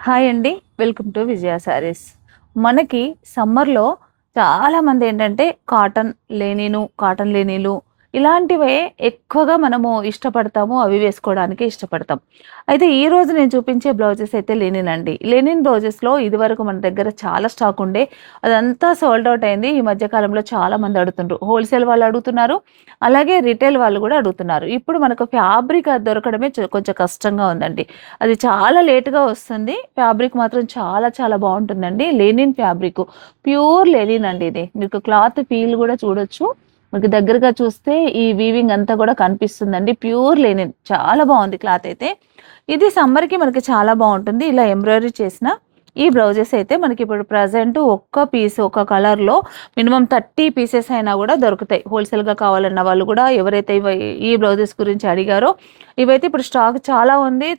Hi అండి. Welcome to విజయ శారీస్. మనకి సమ్మర్‌లో చాలామంది ఏంటంటే కాటన్ లెనిన్లు ఇలాంటివే ఎక్కువగా మనము ఇష్టపడతాము. అవి వేసుకోవడానికే ఇష్టపడతాం. అయితే ఈరోజు నేను చూపించే బ్లౌజెస్ అయితే లెనిన్ అండి. లెనిన్ బ్లౌజెస్‌లో ఇదివరకు మన దగ్గర చాలా స్టాక్ ఉండే అదంతా సోల్డ్ ఔట్ అయింది. ఈ మధ్య కాలంలో చాలామంది అడుగుతుండ్రు. హోల్‌సేల్ వాళ్ళు అడుగుతున్నారు. అలాగే రిటైల్ వాళ్ళు కూడా అడుగుతున్నారు. ఇప్పుడు మనకు ఫ్యాబ్రిక్ అది దొరకడమే కొంచెం కష్టంగా ఉందండి. అది చాలా లేట్‌గా వస్తుంది. ఫ్యాబ్రిక్ మాత్రం చాలా చాలా బావుంటుందండి. Lenin fabric. ప్యూర్ లెనిన్ అండి ఇది. మీకు క్లాత్ ఫీల్ గూడా చూడొచ్చు. మీకు దగ్గరగా చూస్తే ఈ వీవింగ్ అంతా గూడా కనిపిస్తుందండి. Pure linen. చాలా బావుంది క్లాత్ అయితే. ఇది సమ్మర్‌కి మనకి చాలా బావుంటుంది. ఇలా ఎంబ్రాయిడరీ చేసిన ఈ బ్లౌజెస్ అయితే మనకిప్పుడు ప్రెజెంట్ ఒక్క పీస్ ఒక కలర్‌లో మినిమమ్ 30 పీసెస్ అయినా గూడా దొరుకుతాయి. హోల్‌సేల్‌గా కావాలన్న వాళ్ళు గూడా ఎవరైతే ఈ బ్లౌజెస్ గురించి అడిగారో ఇవైతే ఇప్పుడు స్టాక్ చాలా ఉంది.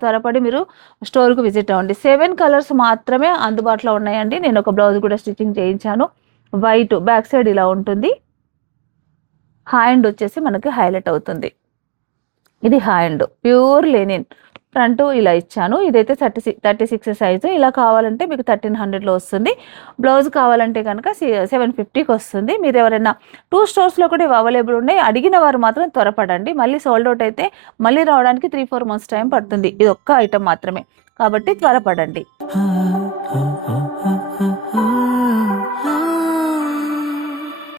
త్వరపడి మీరు స్టోర్‌కి విజిట్ అవ్వండి. 7 కలర్స్ మాత్రమే అందుబాటులో ఉన్నాయండి. నేను ఒక బ్లౌజ్ కూడా స్టిచ్చింగ్ చేయించాను. వైట్ బ్యాక్ సైడ్ ఇలా ఉంటుంది. హ్యాండ్ వచ్చేసి మనకి హైలైట్ అవుతుంది. ఇది హ్యాండ్. Pure linen. ఫ్రంట్ ఇలా ఇచ్చాను. ఇదైతే 36 సైజు. ఇలా కావాలంటే మీకు 1300లో వస్తుంది. బ్లౌజ్ కావాలంటే గనక 750కి వస్తుంది. మీరెవరైనా 2 స్టోర్స్‌లో కూడా ఇవి అవైలబుల్ ఉన్నాయి. అడిగిన వారు మాత్రం త్వరపడండి. మళ్ళీ సోల్డ్ ఔట్ అయితే మళ్ళీ రావడానికి 3, 4 మంత్స్ టైం పడుతుంది. ఇది ఒక్క ఐటెమ్ మాత్రమే. కాబట్టి త్వరపడండి.